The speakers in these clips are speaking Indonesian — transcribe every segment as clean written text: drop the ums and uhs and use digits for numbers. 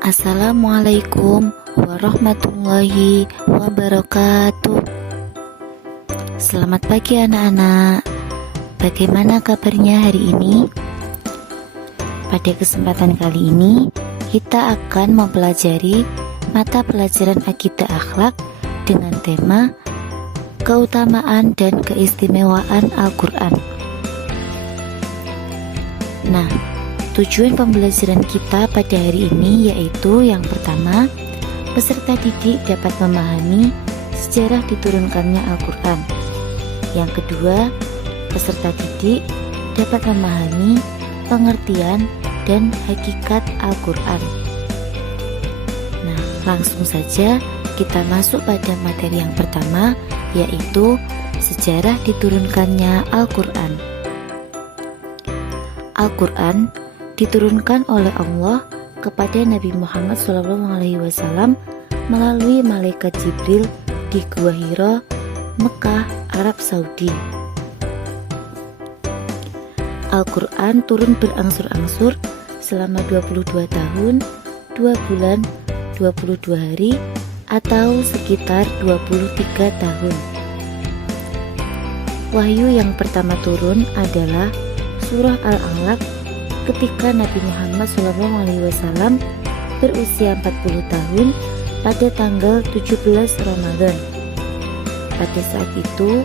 Assalamualaikum warahmatullahi wabarakatuh. Selamat pagi anak-anak. Bagaimana kabarnya hari ini? Pada kesempatan kali ini, kita akan mempelajari mata pelajaran akidah akhlak dengan tema keutamaan dan keistimewaan Al-Quran. Nah, tujuan pembelajaran kita pada hari ini yaitu yang pertama, peserta didik dapat memahami sejarah diturunkannya Al-Quran. Yang kedua, peserta didik dapat memahami pengertian dan hakikat Al-Quran. Nah, langsung saja kita masuk pada materi yang pertama, yaitu sejarah diturunkannya Al-Quran. Al-Quran diturunkan oleh Allah kepada Nabi Muhammad SAW melalui malaikat Jibril di Gua Hira, Mekah, Arab Saudi. Al-Quran turun berangsur-angsur selama 22 tahun, 2 bulan, 22 hari, atau sekitar 23 tahun. Wahyu yang pertama turun adalah Surah Al-Alaq ketika Nabi Muhammad SAW berusia 40 tahun pada tanggal 17 Ramadan. Pada saat itu,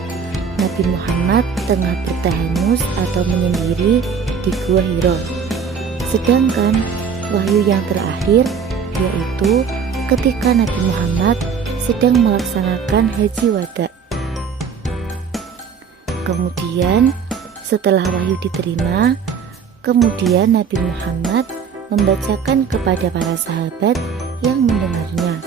Nabi Muhammad tengah bertahanus atau menyendiri di Gua Hira. Sedangkan wahyu yang terakhir yaitu ketika Nabi Muhammad sedang melaksanakan haji wada. Kemudian setelah wahyu diterima, kemudian Nabi Muhammad membacakan kepada para sahabat yang mendengarnya.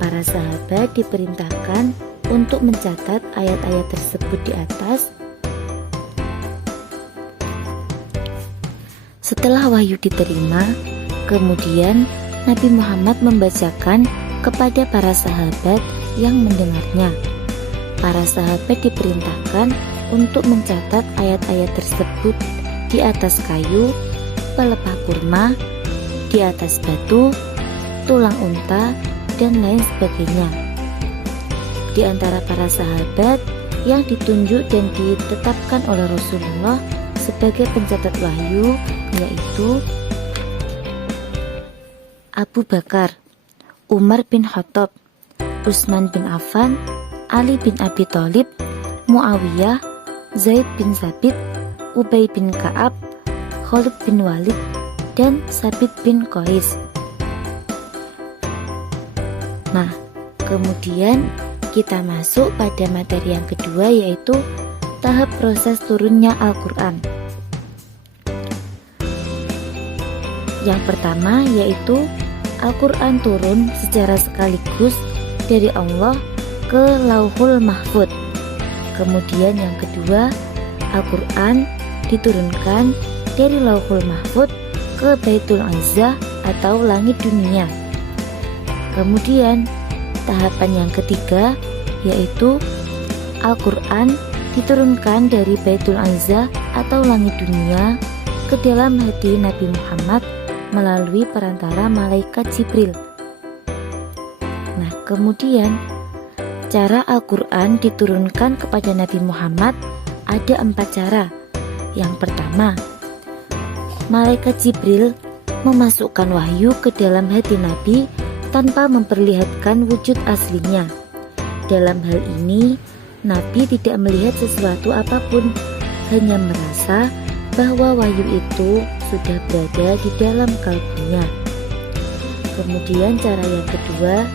Para sahabat diperintahkan untuk mencatat ayat-ayat tersebut di atas. Setelah wahyu diterima, kemudian Nabi Muhammad membacakan kepada para sahabat yang mendengarnya. Para sahabat diperintahkan untuk mencatat ayat-ayat tersebut di atas kayu, pelepah kurma, di atas batu, tulang unta, dan lain sebagainya. Di antara para sahabat yang ditunjuk dan ditetapkan oleh Rasulullah sebagai pencatat wahyu yaitu Abu Bakar, Umar bin Khattab, Utsman bin Affan, Ali bin Abi Thalib, Muawiyah, Zaid bin Sabit, Ubay bin Ka'ab, Khalid bin Walid, dan Sabit bin Qais. Nah, kemudian kita masuk pada materi yang kedua yaitu tahap proses turunnya Al-Quran. Yang pertama yaitu Al-Quran turun secara sekaligus dari Allah ke Lauhul Mahfudz. Kemudian yang kedua, Al-Quran diturunkan dari Lauhul Mahfudz ke Baitul Izzah atau langit dunia. Kemudian tahapan yang ketiga yaitu Al-Quran diturunkan dari Baitul Izzah atau langit dunia ke dalam hati Nabi Muhammad melalui perantara malaikat Jibril. Nah, kemudian cara Al-Quran diturunkan kepada Nabi Muhammad ada 4 cara. Yang pertama, malaikat Jibril memasukkan wahyu ke dalam hati Nabi tanpa memperlihatkan wujud aslinya. Dalam hal ini, Nabi tidak melihat sesuatu apapun, hanya merasa bahwa wahyu itu sudah berada di dalam kalbunya. Kemudian cara yang kedua,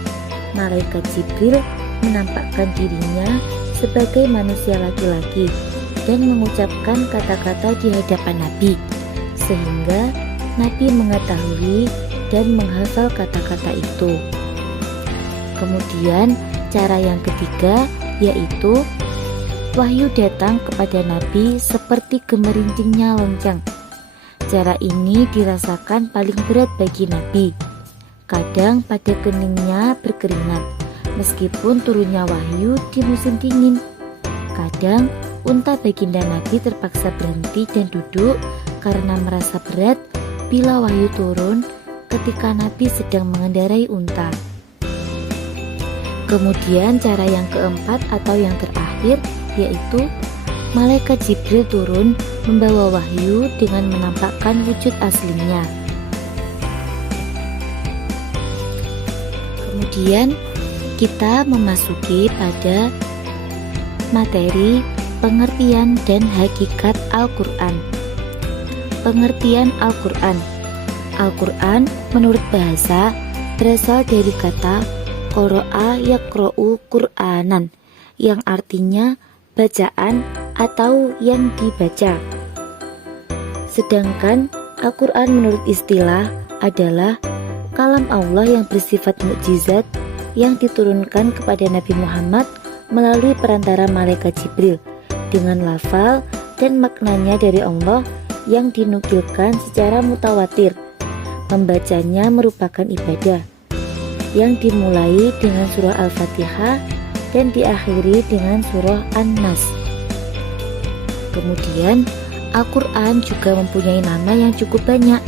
malaikat Jibril menampakkan dirinya sebagai manusia laki-laki dan mengucapkan kata-kata di hadapan Nabi, sehingga Nabi mengetahui dan menghafal kata-kata itu. Kemudian cara yang ketiga yaitu wahyu datang kepada Nabi seperti gemerincingnya lonceng. Cara ini dirasakan paling berat bagi Nabi. Kadang pada keningnya berkeringat meskipun turunnya wahyu di musim dingin. Kadang unta baginda Nabi terpaksa berhenti dan duduk karena merasa berat bila wahyu turun ketika Nabi sedang mengendarai unta. Kemudian cara yang keempat atau yang terakhir yaitu malaikat Jibril turun membawa wahyu dengan menampakkan wujud aslinya. Kemudian kita memasuki pada materi pengertian dan hakikat Al-Quran. Pengertian Al-Quran. Al-Quran menurut bahasa berasal dari kata qara'a yaqra'u Qur'anan yang artinya bacaan atau yang dibaca. Sedangkan Al-Quran menurut istilah adalah kalam Allah yang bersifat mukjizat yang diturunkan kepada Nabi Muhammad melalui perantara malaikat Jibril dengan lafal dan maknanya dari Allah yang dinukilkan secara mutawatir. Membacanya merupakan ibadah yang dimulai dengan surah Al-Fatihah dan diakhiri dengan surah An-Nas. Kemudian Al-Quran juga mempunyai nama yang cukup banyak.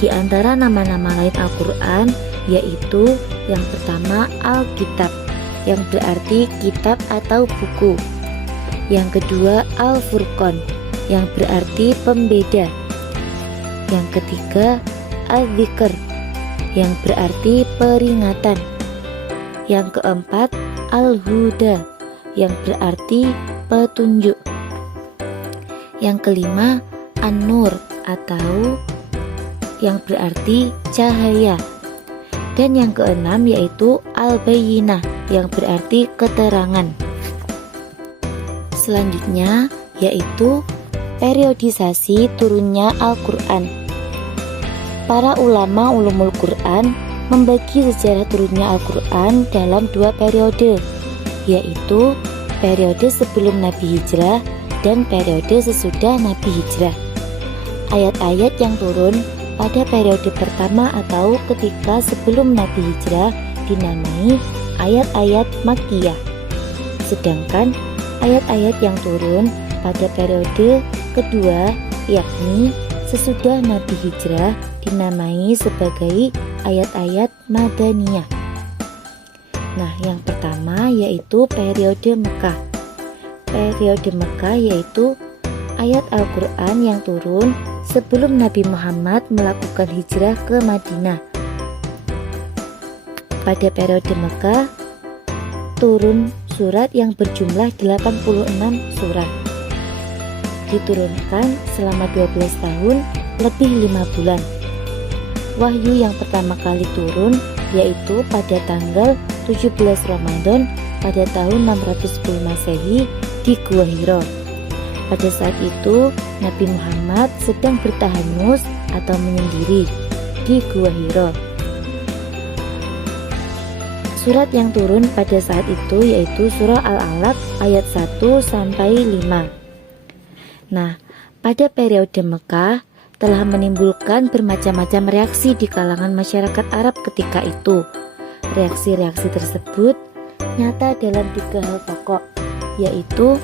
Di antara nama-nama lain Al-Quran yaitu yang pertama Al-Kitab yang berarti kitab atau buku. Yang kedua Al-Furqan yang berarti pembeda. Yang ketiga Al-Dzikr yang berarti peringatan. Yang keempat Al-Huda yang berarti petunjuk. Yang kelima An-Nur atau yang berarti cahaya. Dan yang keenam yaitu Al-Bayyinah yang berarti keterangan. Selanjutnya yaitu periodisasi turunnya Al-Quran. Para ulama ulumul Quran membagi sejarah turunnya Al-Quran dalam dua periode, yaitu periode sebelum Nabi Hijrah dan periode sesudah Nabi Hijrah. Ayat-ayat yang turun pada periode pertama atau ketika sebelum Nabi Hijrah dinamai ayat-ayat Makkiyah. Sedangkan ayat-ayat yang turun pada periode kedua yakni sesudah Nabi Hijrah dinamai sebagai ayat-ayat Madaniyah. Nah, yang pertama yaitu periode Mekah. Periode Mekah yaitu ayat Al-Quran yang turun sebelum Nabi Muhammad melakukan hijrah ke Madinah. Pada periode Mekah turun surat yang berjumlah 86 surat. Diturunkan selama 12 tahun lebih 5 bulan. Wahyu yang pertama kali turun yaitu pada tanggal 17 Ramadan pada tahun 610 Masehi di Gua Hira. Pada saat itu Nabi Muhammad sedang bertahanus atau menyendiri di Gua Hira. Surat yang turun pada saat itu yaitu surah Al-Alaq ayat 1 sampai 5. Nah, pada periode Mekah telah menimbulkan bermacam-macam reaksi di kalangan masyarakat Arab ketika itu. Reaksi-reaksi tersebut nyata dalam 3 hal pokok, yaitu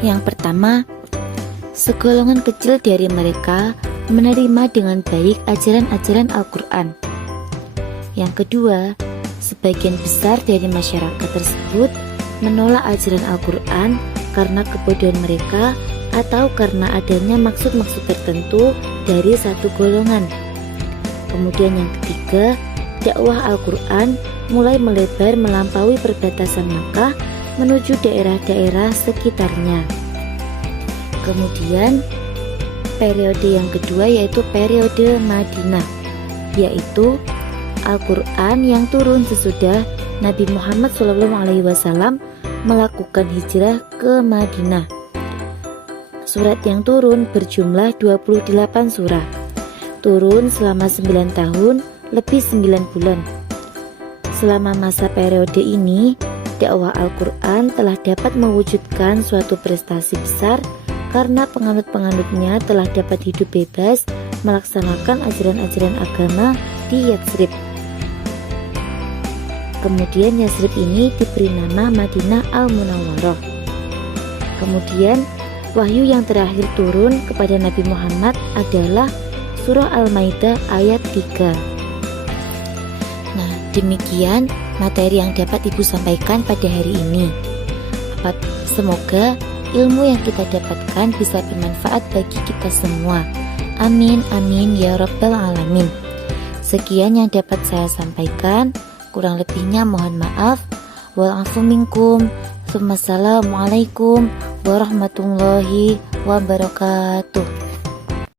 yang pertama, segolongan kecil dari mereka menerima dengan baik ajaran-ajaran Al-Quran. Yang kedua, sebagian besar dari masyarakat tersebut menolak ajaran Al-Quran karena kebodohan mereka atau karena adanya maksud-maksud tertentu dari satu golongan. Kemudian yang ketiga, dakwah Al-Quran mulai melebar melampaui perbatasan Makkah menuju daerah-daerah sekitarnya. Kemudian periode yang kedua yaitu periode Madinah, yaitu Al-Quran yang turun sesudah Nabi Muhammad SAW melakukan hijrah ke Madinah. Surat yang turun berjumlah 28 surah. Turun selama 9 tahun lebih 9 bulan. Selama masa periode ini, dakwah Al-Quran telah dapat mewujudkan suatu prestasi besar karena penganut-penganutnya telah dapat hidup bebas melaksanakan ajaran-ajaran agama di Yatsrib. Kemudian Yatsrib ini diberi nama Madinah Al-Munawwarah. Kemudian Wahyu yang terakhir turun kepada Nabi Muhammad adalah Surah Al-Maidah ayat 3. Nah, demikian materi yang dapat Ibu sampaikan pada hari ini. Semoga ilmu yang kita dapatkan bisa bermanfaat bagi kita semua. Amin, amin, ya rabbal alamin. Sekian yang dapat saya sampaikan. Kurang lebihnya mohon maaf. Wa'afu minkum. Assalamualaikum warahmatullahi wabarakatuh.